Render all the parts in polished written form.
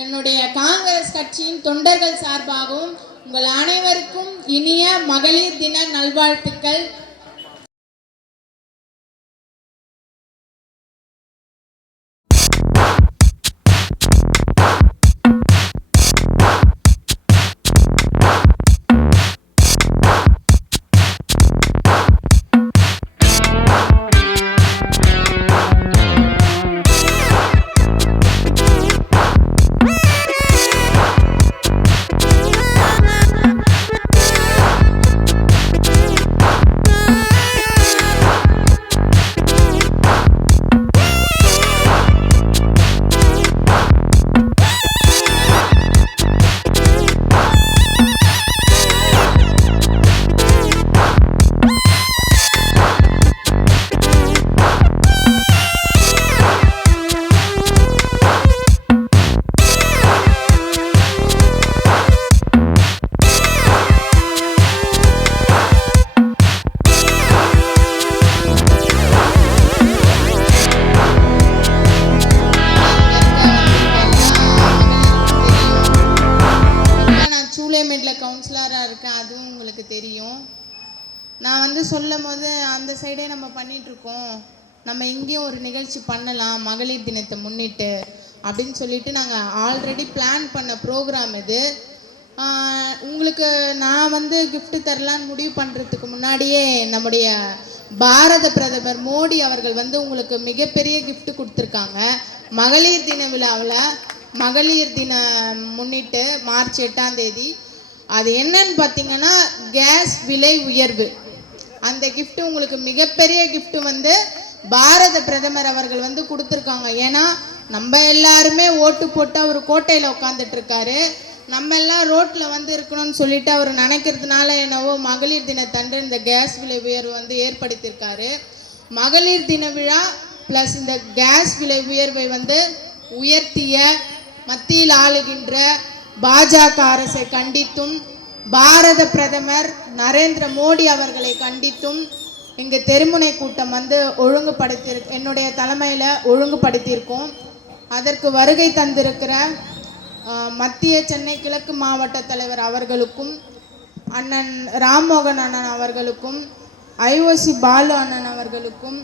என்னுடைய காங்கிரஸ் கட்சியின் தொண்டர்கள் சார்பாகவும் உங்கள் அனைவருக்கும் இனிய மகளிர் தின நல்வாழ்த்துக்கள். கவுன்சிலராக இருக்கேன், அதுவும் உங்களுக்கு தெரியும். நான் வந்து சொல்லும் போது அந்த சைடே நம்ம பண்ணிகிட்ருக்கோம், நம்ம இங்கேயும் ஒரு நிகழ்ச்சி பண்ணலாம் மகளிர் தினத்தை முன்னிட்டு அப்படின்னு சொல்லிட்டு நாங்கள் ஆல்ரெடி பிளான் பண்ண ப்ரோக்ராம் இது. உங்களுக்கு நான் வந்து கிஃப்ட் தரலான்னு முடிவு பண்ணுறதுக்கு முன்னாடியே நம்முடைய பாரத பிரதமர் மோடி அவர்கள் வந்து உங்களுக்கு மிகப்பெரிய கிஃப்ட் கொடுத்துருக்காங்க. மகளிர் தின விழாவில் மகளிர் தினம் முன்னிட்டு மார்ச் 8ஆம் தேதி அது என்னன்னு பார்த்தீங்கன்னா கேஸ் விலை உயர்வு. அந்த கிஃப்ட் உங்களுக்கு மிகப்பெரிய கிஃப்ட் வந்து பாரத பிரதமர் அவர்கள் வந்து கொடுத்துருக்காங்க. ஏன்னா நம்ம எல்லாருமே ஓட்டு போட்டு அவர் கோட்டையில் உட்காந்துட்டு இருக்காரு, நம்ம எல்லாம் ரோட்டில் வந்து இருக்கணும்னு சொல்லிட்டு அவர் நினைக்கிறதுனால என்னவோ மகளிர் தினத்தன்று இந்த கேஸ் விலை உயர்வு வந்து ஏற்படுத்தியிருக்காரு. மகளிர் தின விழா ப்ளஸ் இந்த கேஸ் விலை உயர்வை வந்து உயர்த்திய மத்தியில் ஆளுகின்ற பாஜக அரசை கண்டித்தும் பாரத பிரதமர் நரேந்திர மோடி அவர்களை கண்டித்தும் இங்கு தெருமுனை கூட்டம் வந்து என்னுடைய தலைமையில் ஒழுங்குபடுத்தியிருக்கோம். அதற்கு வருகை தந்திருக்கிற மத்திய சென்னை கிழக்கு மாவட்ட தலைவர் அவர்களுக்கும், அண்ணன் ராம்மோகன் அண்ணன் அவர்களுக்கும், ஐஓசி பாலு அண்ணன் அவர்களுக்கும்,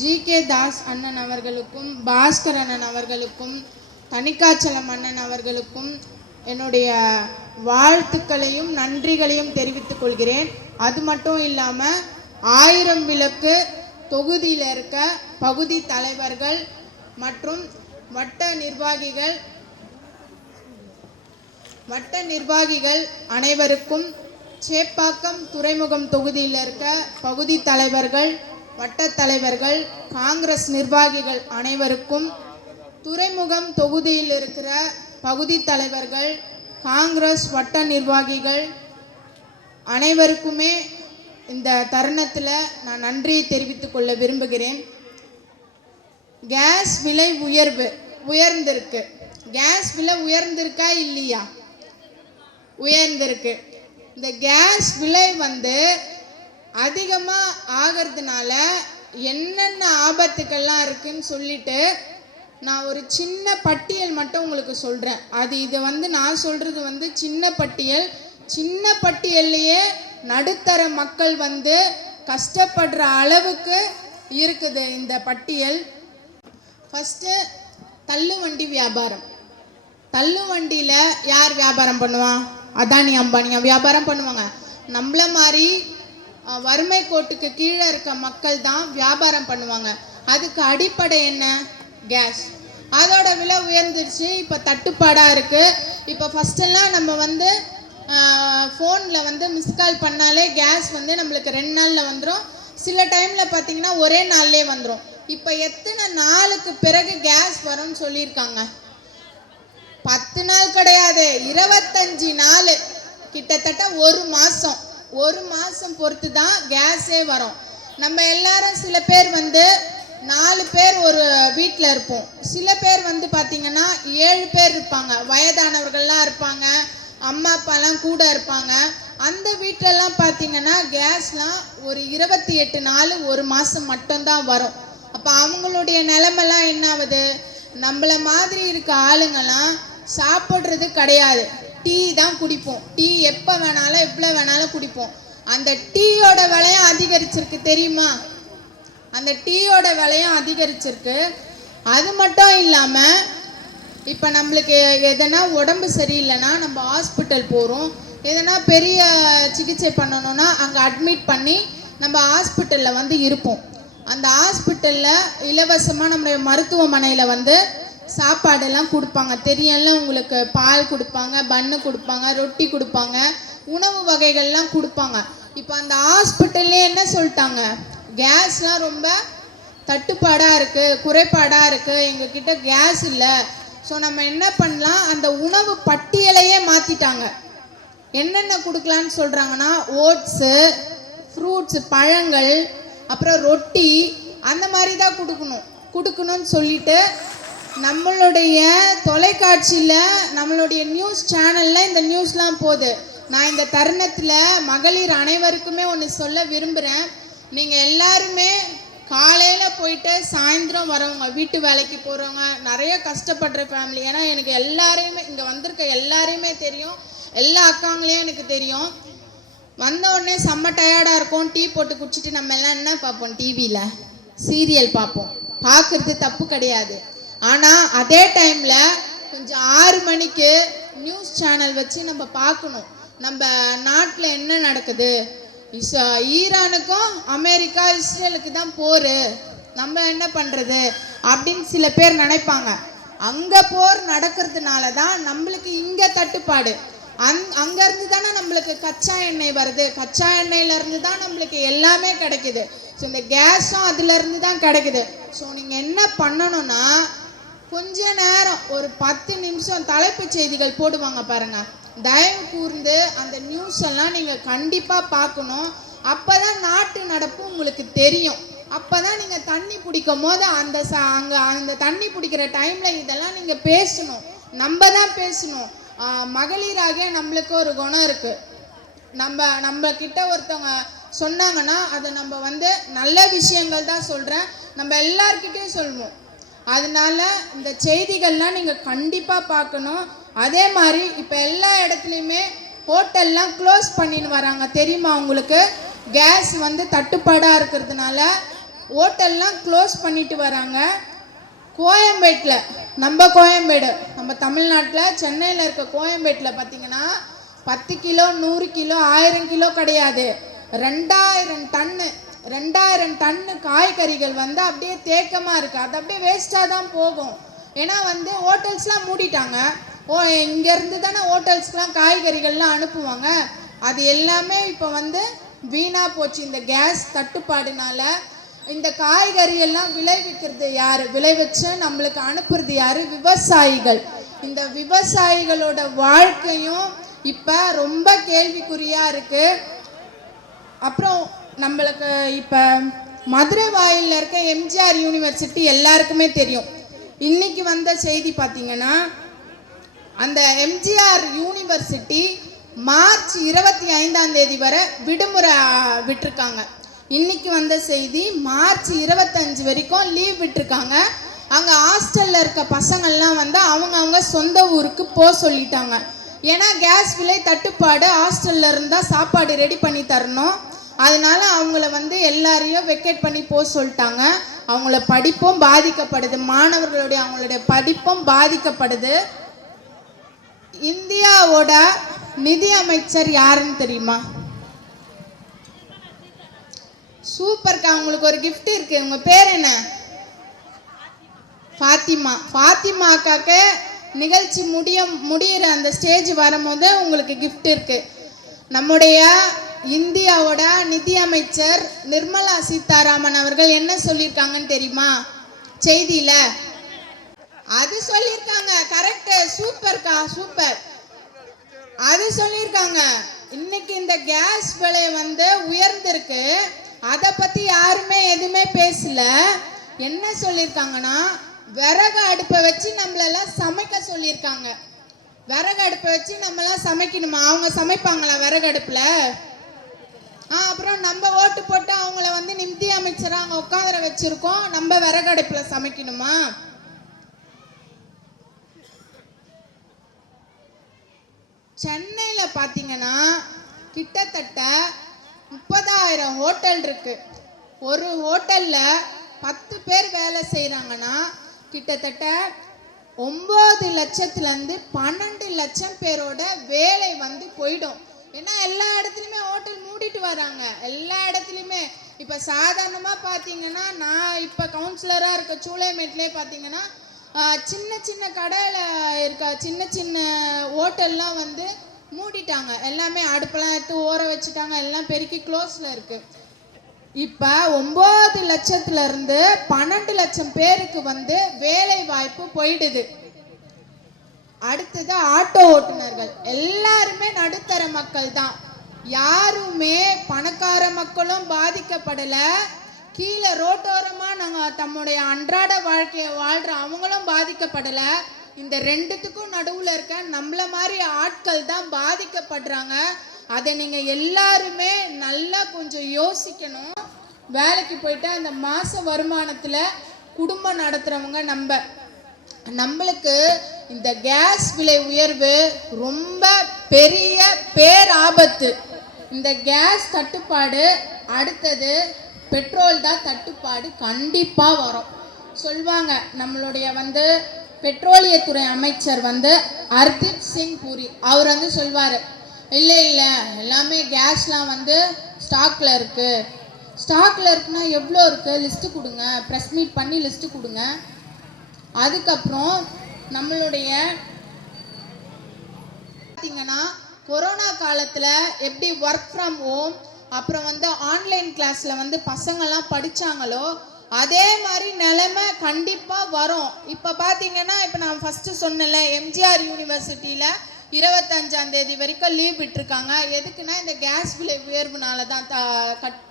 ஜிகே தாஸ் அண்ணன் அவர்களுக்கும், பாஸ்கர் அண்ணன் அவர்களுக்கும், தணிக்காச்சலம் அண்ணன் அவர்களுக்கும் என்னுடைய வாழ்த்துக்களையும் நன்றிகளையும் தெரிவித்துக் கொள்கிறேன். அது மட்டும் இல்லாமல் 1000 விளக்கு தொகுதியில் இருக்க பகுதி தலைவர்கள் மற்றும் வட்ட நிர்வாகிகள் அனைவருக்கும், சேப்பாக்கம் துறைமுகம் தொகுதியில் இருக்க பகுதி தலைவர்கள், வட்ட தலைவர்கள், காங்கிரஸ் நிர்வாகிகள் அனைவருக்கும், துறைமுகம் தொகுதியில் இருக்கிற பகுதி தலைவர்கள், காங்கிரஸ் வட்ட நிர்வாகிகள் அனைவருக்குமே இந்த தருணத்தில் நான் நன்றியை தெரிவித்துக் கொள்ள விரும்புகிறேன். கேஸ் விலை உயர்ந்திருக்கு. கேஸ் விலை உயர்ந்திருக்கா இல்லையா? உயர்ந்திருக்கு. இந்த கேஸ் விலை வந்து அதிகமாக ஆகிறதுனால என்னென்ன ஆபத்துக்கள்லாம் இருக்குன்னு சொல்லிட்டு நான் ஒரு சின்ன பட்டியல் மட்டும் உங்களுக்கு சொல்கிறேன். இது வந்து நான் சொல்கிறது வந்து சின்ன பட்டியல்லையே நடுத்தர மக்கள் வந்து கஷ்டப்படுற அளவுக்கு இருக்குது இந்த பட்டியல். ஃபஸ்ட்டு தள்ளுவண்டி வியாபாரம். தள்ளுவண்டியில் யார் வியாபாரம் பண்ணுவான்? அதானி அம்பானியா வியாபாரம் பண்ணுவாங்க. நம்மள மாதிரி வறுமை கோட்டுக்கு கீழே இருக்க மக்கள் தான் வியாபாரம் பண்ணுவாங்க. அதுக்கு அடிப்படை என்ன? கேஸ். அதோட விலை உயர்ந்துருச்சு, இப்போ தட்டுப்பாடாக இருக்குது. இப்போ ஃபஸ்ட்டெல்லாம் நம்ம வந்து ஃபோனில் வந்து மிஸ்கால் பண்ணாலே கேஸ் வந்து நம்மளுக்கு 2 நாளில் வந்துடும். சில டைமில் பார்த்திங்கன்னா ஒரே நாள்லேயே வந்துடும். இப்போ எத்தனை நாளுக்கு பிறகு கேஸ் வரும்னு சொல்லியிருக்காங்க? 10 நாள் கிடையாது, 25 நாள், கிட்டத்தட்ட 1 மாதம் பொறுத்து தான் கேஸே வரும். நம்ம எல்லாரும் சில பேர் வந்து 4 பேர் ஒரு வீட்டில் இருப்போம். சில பேர் வந்து பார்த்திங்கன்னா 7 பேர் இருப்பாங்க. வயதானவர்கள்லாம் இருப்பாங்க, அம்மா அப்பாலாம் கூட இருப்பாங்க. அந்த வீட்டிலலாம் பார்த்திங்கன்னா கேஸ்லாம் ஒரு 28 நாள் 1 மாதம் மட்டும்தான் வரும். அப்போ அவங்களுடைய நிலைமெல்லாம் என்ன ஆகுது? நம்மள மாதிரி இருக்க ஆளுங்கெல்லாம் சாப்பிட்றது கிடையாது. டீ தான் குடிப்போம். டீ எப்போ வேணாலும் எவ்வளோ வேணாலும் குடிப்போம். அந்த டீயோட விலையும் அதிகரிச்சிருக்கு தெரியுமா? அந்த டீயோட விலையும் அதிகரிச்சிருக்கு. அது மட்டும் இல்லாமல் இப்போ நம்மளுக்கு எதனா உடம்பு சரியில்லைன்னா நம்ம ஹாஸ்பிட்டல் போகிறோம். எதனா பெரிய சிகிச்சை பண்ணணும்னா அங்கே அட்மிட் பண்ணி நம்ம ஹாஸ்பிட்டலில் வந்து இருப்போம். அந்த ஹாஸ்பிட்டலில் இலவசமாக நம்ம மருத்துவமனையில் வந்து சாப்பாடெல்லாம் கொடுப்பாங்க. தெரியல உங்களுக்கு, பால் கொடுப்பாங்க, பன்னு கொடுப்பாங்க, ரொட்டி கொடுப்பாங்க, உணவு வகைகள்லாம் கொடுப்பாங்க. இப்போ அந்த ஹாஸ்பிட்டல்லே என்ன சொல்லிட்டாங்க, கேஸ்லாம் ரொம்ப தட்டுப்பாடாக இருக்குது, குறைபாடாக இருக்குது, எங்ககிட்ட கேஸ் இல்லை. ஸோ நம்ம என்ன பண்ணலாம், அந்த உணவு பட்டியலையே மாற்றிட்டாங்க. என்னென்ன கொடுக்கலான்னு சொல்கிறாங்கன்னா ஓட்ஸு, ஃப்ரூட்ஸு, பழங்கள், அப்புறம் ரொட்டி, அந்த மாதிரி தான் கொடுக்கணும்னு சொல்லிட்டு நம்மளுடைய தொலைக்காட்சியில் நம்மளுடைய நியூஸ் சேனலில் இந்த நியூஸ்லாம் போகுது. நான் இந்த தருணத்தில் மகளிர் அனைவருக்குமே ஒன்று சொல்ல விரும்புகிறேன். நீங்கள் எல்லாருமே காலையில் போயிட்டு சாயந்தரம் வரவங்க, வீட்டு வேலைக்கு போகிறவங்க, நிறைய கஷ்டப்படுற ஃபேமிலி. ஏன்னா எனக்கு எல்லாரையுமே இங்கே வந்திருக்க எல்லாரையுமே தெரியும், எல்லா அக்காங்களையும் எனக்கு தெரியும். வந்த உடனே செம்ம டயர்டாக இருக்கும். டீ போட்டு குடிச்சிட்டு நம்ம எல்லாம் என்ன பார்ப்போம், டிவியில் சீரியல் பார்ப்போம். பார்க்குறது தப்பு கிடையாது. ஆனால் அதே டைமில் கொஞ்சம் 6 மணிக்கு நியூஸ் சேனல் வச்சு நம்ம பார்க்கணும், நம்ம நாட்டில் என்ன நடக்குது. ஈரானுக்கும் அமெரிக்கா இஸ்ரேலுக்கு தான் போர், நம்ம என்ன பண்ணுறது அப்படின்னு சில பேர் நினைப்பாங்க. அங்கே போர் நடக்கிறதுனால தான் நம்மளுக்கு இங்கே தட்டுப்பாடு. அங்கேருந்து தானே நம்மளுக்கு கச்சா எண்ணெய் வருது, கச்சா எண்ணெயிலேருந்து தான் நம்மளுக்கு எல்லாமே கிடைக்குது. ஸோ இந்த கேஸும் அதுலேருந்து தான் கிடைக்குது. ஸோ நீங்கள் என்ன பண்ணணும்னா, கொஞ்ச நேரம் ஒரு 10 நிமிஷம் தலைப்புச் செய்திகள் போடுவாங்க பாருங்க, தயவு கூர்ந்து அந்த நியூஸ் எல்லாம் நீங்கள் கண்டிப்பாக பார்க்கணும். அப்போ தான் நாட்டு நடப்பு உங்களுக்கு தெரியும். அப்போ தான் நீங்கள் தண்ணி பிடிக்கும் போது அங்கே அந்த தண்ணி பிடிக்கிற டைமில் இதெல்லாம் நீங்கள் பேசணும், நம்ம தான் பேசணும். மகளிராகிய நம்மளுக்கு ஒரு குணம் இருக்குது. நம்ம கிட்ட ஒருத்தவங்க சொன்னாங்கன்னா அதை நம்ம வந்து நல்ல விஷயங்கள் தான் சொல்கிறேன், நம்ம எல்லார்கிட்டையும் சொல்லுவோம். அதனால இந்த செய்திகள்லாம் நீங்கள் கண்டிப்பாக பார்க்கணும். அதே மாதிரி இப்போ எல்லா இடத்துலையுமே ஹோட்டல்லாம் க்ளோஸ் பண்ணின்னு வராங்க தெரியுமா உங்களுக்கு? கேஸ் வந்து தட்டுப்பாடாக இருக்கிறதுனால ஹோட்டல்லாம் க்ளோஸ் பண்ணிட்டு வராங்க. கோயம்பேட்டில், நம்ம தமிழ்நாட்டில் சென்னையில் இருக்க கோயம்பேட்டில் பார்த்தீங்கன்னா 10 கிலோ, 100 கிலோ, 1000 கிலோ கிடையாது, 2000 டன்னு காய்கறிகள் வந்து அப்படியே தேக்கமாக இருக்குது. அது அப்படியே வேஸ்ட்டாக தான் போகும். ஏன்னா வந்து ஹோட்டல்ஸ்லாம் மூடிட்டாங்க. இங்கேருந்து தானே ஹோட்டல்ஸ்லாம் காய்கறிகள்லாம் அனுப்புவாங்க. அது எல்லாமே இப்போ வந்து வீணாக போச்சு இந்த கேஸ் தட்டுப்பாடுனால. இந்த காய்கறி எல்லாம் விளைவிக்கிறது யார், விளைவிச்சு நம்மளுக்கு அனுப்புறது யார், விவசாயிகள். இந்த விவசாயிகளோட வாழ்க்கையும் இப்போ ரொம்ப கேள்விக்குறியாக இருக்குது. அப்புறம் நம்மளுக்கு இப்போ மதுரை வாயிலில் இருக்க எம்ஜிஆர் யூனிவர்சிட்டி எல்லாருக்குமே தெரியும். இன்னைக்கு வந்த செய்தி பார்த்தீங்கன்னா, அந்த எம்ஜிஆர் யூனிவர்சிட்டி மார்ச் 25ஆம் தேதி வரை விடுமுறை விட்டுருக்காங்க. இன்னைக்கு வந்த செய்தி மார்ச் 25 வரைக்கும் லீவ் விட்டுருக்காங்க. அங்கே ஹாஸ்டலில் இருக்க பசங்கள்லாம் வந்து அவங்க சொந்த ஊருக்கு போக சொல்லிட்டாங்க. ஏன்னா கேஸ் விலை தட்டுப்பாடு, ஹாஸ்டலில் இருந்தால் சாப்பாடு ரெடி பண்ணி தரணும். அதனால அவங்கள வந்து எல்லாரையும் வெக்கேட் பண்ணி போக சொல்லிட்டாங்க. அவங்கள படிப்பும் பாதிக்கப்படுது, அவங்களுடைய படிப்பும் பாதிக்கப்படுது. இந்தியாவோட நிதி அமைச்சர் யாருன்னு தெரியுமா? சூப்பர்க்கா, உங்களுக்கு ஒரு கிஃப்ட் இருக்கு. உங்க பேர் என்ன? ஃபாத்திமா அக்காக்கு நிகழ்ச்சி முடியிற அந்த ஸ்டேஜ் வரும்போது உங்களுக்கு கிஃப்ட் இருக்கு. நம்முடைய இந்தியாவோட நிதி அமைச்சர் நிர்மலா சீதாராமன் அவர்கள் என்ன சொல்லியிருக்காங்கன்னு தெரியுமா? செய்தியில அது சொல்லியிருக்காங்க. கரெக்ட், சூப்பர்க்கா, சூப்பர். அது சொல்லியிருக்காங்க. இன்னைக்கு இந்த கேஸ் விலை வந்து உயர்ந்திருக்கு, அதை பத்தி யாருமே எதுவுமே பேசல. என்ன சொல்லியிருக்காங்கன்னா, விறகு அடுப்பை வச்சு நம்மளெல்லாம் சமைக்க சொல்லியிருக்காங்க. விறகு அடுப்பை வச்சு நம்மளாம் சமைக்கணுமா? அவங்க சமைப்பாங்களா விறகு அடுப்புல? அப்புறம் நம்ம ஓட்டு போட்டு அவங்கள வந்து நிதி அமைச்சராக அங்கே உட்காந்துர வச்சிருக்கோம், நம்ம விறகு அடுப்புல சமைக்கணுமா? சென்னையில் பார்த்தீங்கன்னா கிட்டத்தட்ட 30,000 ஹோட்டல் இருக்கு. ஒரு ஹோட்டலில் 10 பேர் வேலை செய்கிறாங்கன்னா கிட்டத்தட்ட 9 லட்சத்துலேருந்து 12 லட்சம் பேரோட வேலை வந்து போயிடும். ஏன்னா எல்லா இடத்துலையுமே ஹோட்டல் மூடிட்டு வராங்க. எல்லா இடத்துலையுமே இப்போ சாதாரணமாக பார்த்தீங்கன்னா, நான் இப்போ கவுன்சிலராக இருக்க சூளைமேட்லேயே பார்த்தீங்கன்னா சின்ன சின்ன கடையில் இருக்க சின்ன சின்ன ஹோட்டல்லாம் வந்து மூடிட்டாங்க. எல்லாமே அடுப்பெல்லாம் எடுத்து ஊற வச்சுட்டாங்க. எல்லாம் பெருக்கி க்ளோஸில் இருக்குது. இப்போ 9 லட்சத்துலேருந்து 12 லட்சம் பேருக்கு வந்து வேலை வாய்ப்பு போயிடுது. அடுத்தது ஆட்டோ ஓட்டுநர்கள் எல்லாருமே நடுத்தர மக்கள் தான். யாருமே பணக்கார மக்களும் பாதிக்கப்படலை. கீழே ரோட்டோரமாக நாங்கள் தம்முடைய அன்றாட வாழ்க்கையை வாழ்கிற அவங்களும் பாதிக்கப்படலை. இந்த ரெண்டுத்துக்கும் நடுவில் இருக்க நம்மள மாதிரி ஆட்கள் தான் பாதிக்கப்படுறாங்க. அதை நீங்கள் எல்லாருமே நல்லா கொஞ்சம் யோசிக்கணும். வேலைக்கு போயிட்டு அந்த மாத வருமானத்தில் குடும்பம் நடத்துகிறவங்க நம்மளுக்கு இந்த கேஸ் விலை உயர்வு ரொம்ப பெரிய பேராபத்து. இந்த கேஸ் தட்டுப்பாடு, அடுத்தது பெட்ரோல் தான் தட்டுப்பாடு கண்டிப்பாக வரும் சொல்வாங்க. நம்மளுடைய வந்து பெட்ரோலியத்துறை அமைச்சர் வந்து ஹர்தீப் சிங் பூரி அவர் வந்து சொல்வார், இல்லை எல்லாமே கேஸ்லாம் வந்து ஸ்டாக்கில் இருக்குது. ஸ்டாக்கில் இருக்குன்னா எவ்வளோ இருக்குது லிஸ்ட்டு கொடுங்க, ப்ரெஸ் மீட் பண்ணி லிஸ்ட்டு கொடுங்க. அதுக்கப்புறம் நம்மளுடைய பார்த்தீங்கன்னா கொரோனா காலத்தில் எப்படி ஒர்க் ஃப்ரம் ஹோம் அப்புறம் வந்து ஆன்லைன் கிளாஸில் வந்து பசங்கள்லாம் படித்தாங்களோ அதே மாதிரி நிலைமை கண்டிப்பாக வரும். இப்போ பார்த்தீங்கன்னா இப்போ நான் ஃபஸ்ட்டு சொன்னல எம்ஜிஆர் யூனிவர்சிட்டியில் 25ஆம் தேதி வரைக்கும் லீவ் விட்டுருக்காங்க. எதுக்குன்னா இந்த கேஸ் விலை உயர்வுனால தான்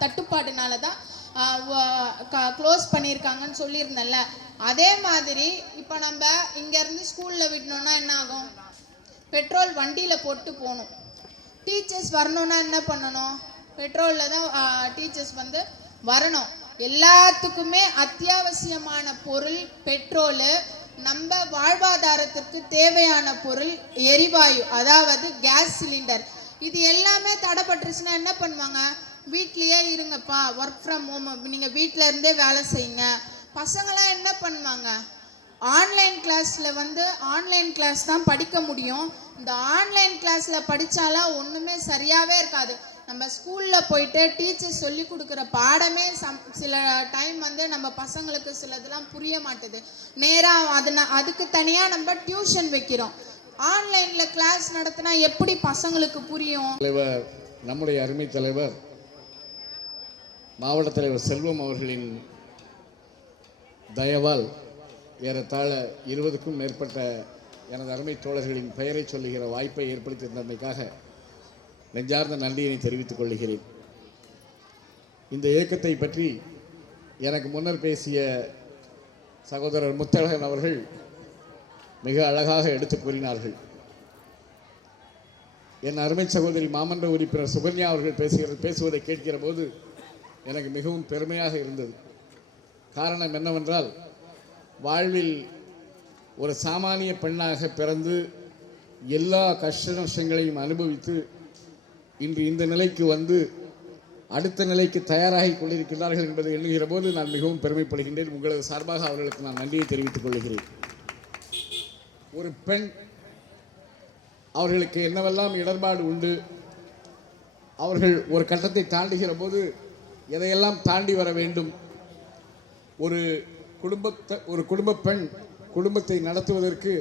தட்டுப்பாடுனால தான் க்ளோஸ் பண்ணியிருக்காங்கன்னு சொல்லியிருந்தேன்ல. அதே மாதிரி இப்போ நம்ம இங்கேருந்து ஸ்கூலில் விடணுன்னா என்ன ஆகும்? பெட்ரோல் வண்டியில் போட்டு போகணும். டீச்சர்ஸ் வரணுன்னா என்ன பண்ணணும்? பெட்ரோலில் தான் டீச்சர்ஸ் வந்து வரணும். எல்லாத்துக்குமே அத்தியாவசியமான பொருள் பெட்ரோலு. நம்ம வாழ்வாதாரத்திற்கு தேவையான பொருள் எரிவாயு, அதாவது கேஸ் சிலிண்டர். இது எல்லாமே தடைப்பட்டுருச்சுன்னா என்ன பண்ணுவாங்க? வீட்லேயே இருங்கப்பா, ஒர்க் ஃப்ரம் ஹோம், நீங்கள் வீட்டில் இருந்தே வேலை செய்யுங்க. பசங்களாம் என்ன பண்ணுவாங்க? ஆன்லைன் கிளாஸில் வந்து ஆன்லைன் கிளாஸ் தான் படிக்க முடியும். இந்த ஆன்லைன் கிளாஸில் படித்தாலாம் ஒன்றுமே சரியாகவே இருக்காது. நம்ம ஸ்கூலில் போயிட்டு டீச்சர் சொல்லி கொடுக்குற பாடமே சில டைம் வந்து நம்ம பசங்களுக்கு சிலதெல்லாம் புரிய மாட்டுது. நேராக அதுக்கு தனியாக நம்ம டியூஷன் வைக்கிறோம். ஆன்லைனில் கிளாஸ் நடத்தினா எப்படி பசங்களுக்கு புரியும்? தலைவர், நம்முடைய அருமை தலைவர் மாவட்ட தலைவர் செல்வம் அவர்களின் தயவால் ஏறத்தாழ 20க்கும் மேற்பட்ட எனது அருமை தோழர்களின் பெயரை சொல்லுகிற வாய்ப்பை ஏற்படுத்தி தந்தமைக்காக நெஞ்சார்ந்த நன்றியினை தெரிவித்துக் கொள்கிறேன். இந்த இயக்கத்தை பற்றி எனக்கு முன்னர் பேசிய சகோதரர் முத்தழகன் அவர்கள் மிக அழகாக எடுத்து கூறினார்கள். என் அருமை சகோதரி மாமன்ற உறுப்பினர் சுகன்யா அவர்கள் பேசுவதை கேட்கிற போது எனக்கு மிகவும் பெருமையாக இருந்தது. காரணம் என்னவென்றால், வாழ்வில் ஒரு சாமானிய பெண்ணாக பிறந்து எல்லா கஷ்ட நஷ்டங்களையும் அனுபவித்து இன்று இந்த நிலைக்கு வந்து அடுத்த நிலைக்கு தயாராகி கொண்டிருக்கிறார்கள் என்பதை எண்ணுகிற போது நான் மிகவும் பெருமைப்படுகின்றேன். உங்களது சார்பாக அவர்களுக்கு நான் நன்றியை தெரிவித்துக் கொள்கிறேன். ஒரு பெண், அவர்களுக்கு என்னவெல்லாம் இடர்பாடு உண்டு, அவர்கள் ஒரு கட்டத்தை தாண்டுகிற போது எதையெல்லாம் தாண்டி வர வேண்டும், ஒரு குடும்ப பெண் குடும்பத்தை நடத்துவதற்கு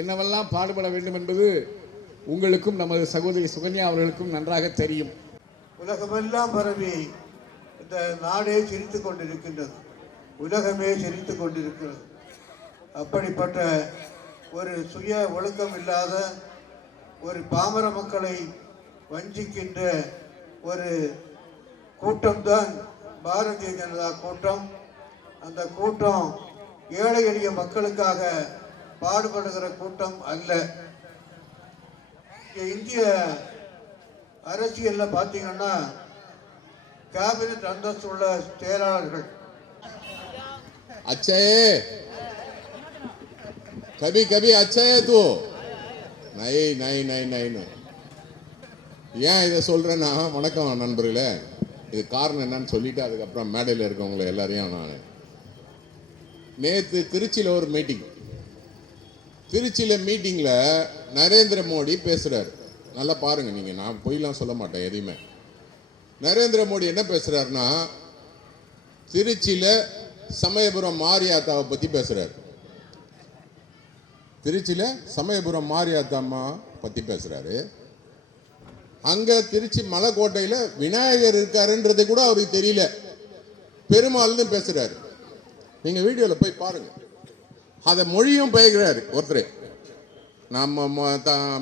என்னவெல்லாம் பாடுபட வேண்டும் என்பது உங்களுக்கும் நமது சகோதரி சுகன்யா அவர்களுக்கும் நன்றாக தெரியும். உலகமெல்லாம் பரவி இந்த நாடே சிரித்து கொண்டிருக்கின்றது, உலகமே சிரித்து கொண்டிருக்கிறது. அப்படிப்பட்ட ஒரு சுய ஒழுக்கம் இல்லாத ஒரு பாமர மக்களை வஞ்சிக்கின்ற ஒரு கூட்டம்தான் பாரதிய ஜனதா கூட்டம். அந்த கூட்டம் ஏழை எளிய மக்களுக்காக பாடுபடுகிற கூட்டம் அல்ல. இந்திய அரசியலில் பார்த்தீங்கன்னா கேபினட் அந்தஸ்து உள்ள செயலாளர்கள் अच्छा है, कभी कभी अच्छा है तू, நை நை நை நைன்னு. ஏன் இதை சொல்கிறேன்னா, வணக்கம் நண்பர்களே, இது காரணம் என்னன்னு சொல்லிட்டு அதுக்கப்புறம் மேடையில் இருக்கவங்களை எல்லாரையும் நான் நேற்று திருச்சியில் ஒரு மீட்டிங். திருச்சியில் மீட்டிங்கில் நரேந்திர மோடி பேசுகிறார். நல்லா பாருங்கள் நீங்கள், நான் பொய்லாம் சொல்ல மாட்டேன் எதையுமே. நரேந்திர மோடி என்ன பேசுகிறாருன்னா, திருச்சியில் சமயபுரம் மாரியாத்தாவை பற்றி பேசுகிறார். திருச்சியில் சமயபுரம் மாரியாத்தாம்மா பற்றி பேசுகிறாரு. அங்கே திருச்சி மலைக்கோட்டையில் விநாயகர் இருக்காருன்றது கூட அவருக்கு தெரியல, பெருமாள்னு பேசுகிறாரு. நீங்கள் வீடியோவில் போய் பாருங்கள். அதை மொழியும் பெயர்கிறாரு ஒருத்தர். நம்ம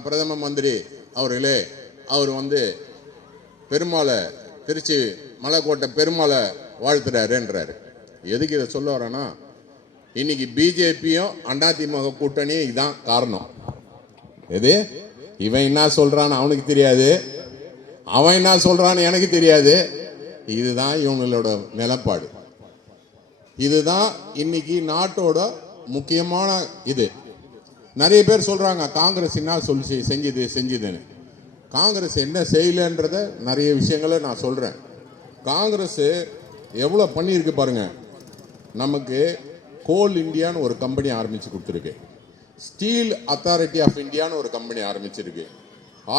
பிரதம மந்திரி அவர்களே, அவர் வந்து பெருமாளை, திருச்சி மலைக்கோட்டை பெருமாளை வாழ்த்துறாருன்றாரு. எதுக்கு இதை சொல்ல வரேன்னா, இன்னைக்கு பிஜேபியும் அதிமுக கூட்டணியும் இதுதான் காரணம். எது இவன் என்ன சொல்றான்னு அவனுக்கு தெரியாது, அவன் என்ன சொல்றான்னு எனக்கு தெரியாது. இதுதான் இவங்களோட நிலப்பாடு. இதுதான் இன்னைக்கு நாட்டோட முக்கியமான இது. நிறைய பேர் சொல்றாங்க காங்கிரஸ் என்ன செஞ்சதுன்னு. காங்கிரஸ் என்ன செய்யலன்றத நிறைய விஷயங்களை நான் சொல்றேன். காங்கிரஸ் எவ்வளோ பண்ணியிருக்கு பாருங்க. நமக்கு கோல் இந்தியான்னு ஒரு கம்பெனி ஆரம்பிச்சு கொடுத்துருக்கு. ஸ்டீல் அத்தாரிட்டி ஆஃப் இந்தியான்னு ஒரு கம்பெனி ஆரம்பிச்சிருக்கு.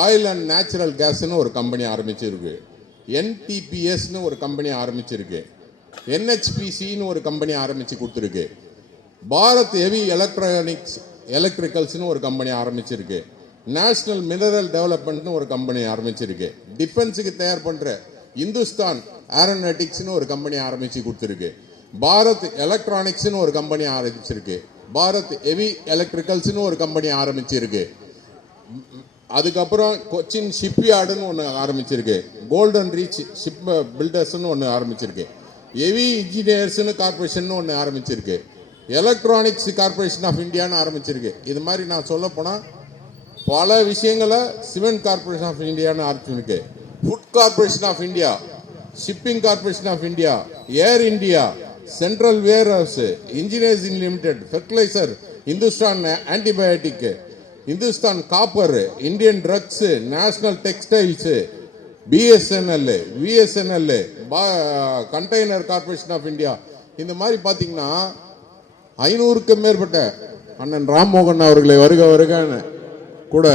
ஆயில் அண்ட் நேச்சுரல் கேஸ்ன்னு ஒரு கம்பெனி ஆரம்பிச்சிருக்கு. NTPSன்னு ஒரு கம்பெனி ஆரம்பிச்சிருக்கு. NHPCன்னு ஒரு கம்பெனி ஆரம்பிச்சு கொடுத்துருக்கு. பாரத் ஹெவி எலக்ட்ரிக்கல்ஸ்னு ஒரு கம்பெனி ஆரம்பிச்சிருக்கு. நேஷனல் மினரல் டெவலப்மெண்ட்னு ஒரு கம்பெனி ஆரம்பிச்சிருக்கு. டிஃபென்ஸுக்கு தயார் பண்ணுற இந்துஸ்தான் ஏரோநாட்டிக்ஸ்னு ஒரு கம்பெனி ஆரம்பிச்சு கொடுத்துருக்கு. பாரத் எலக்ட்ரானிக்ஸ்னு ஒரு கம்பெனி ஆரம்பிச்சிருக்கு. பாரத் ஹெவி எலக்ட்ரிக்கல்ஸ்னு ஒரு கம்பெனி ஆரம்பிச்சிருக்கு. அதுக்கப்புறம் கொச்சின் ஷிப்யார்டுன்னு ஒன்று ஆரம்பிச்சிருக்கு. கோல்டன் ரீச் ஷிப் பில்டர்ஸ்னு ஒன்று ஆரம்பிச்சிருக்கு. ஹெவி இன்ஜினியர்ஸ்னு கார்பரேஷன் ஒன்று ஆரம்பிச்சிருக்கு. எலக்ட்ரானிக்ஸ் கார்பரேஷன் ஆஃப் இந்தியான்னு ஆரம்பிச்சிருக்கு. இது மாதிரி நான் சொல்ல போனால் பல விஷயங்களை சிமெண்ட் கார்பரேஷன் ஆஃப் இந்தியான்னு ஆரம்பிச்சிருக்கு. Food corporation of India, shipping corporation of India, air India, central warehouse, engineering limited, fertiliser, Hindustan antibiotic, Hindustan copper, Indian drugs, national textiles, BSNL, VSNL, container corporation of India. இந்த மாதிரி பார்த்தீங்கன்னா 500க்கும் மேற்பட்ட அண்ணன் ராம்மோகன் அவர்களை வருக வருகன்னு கூட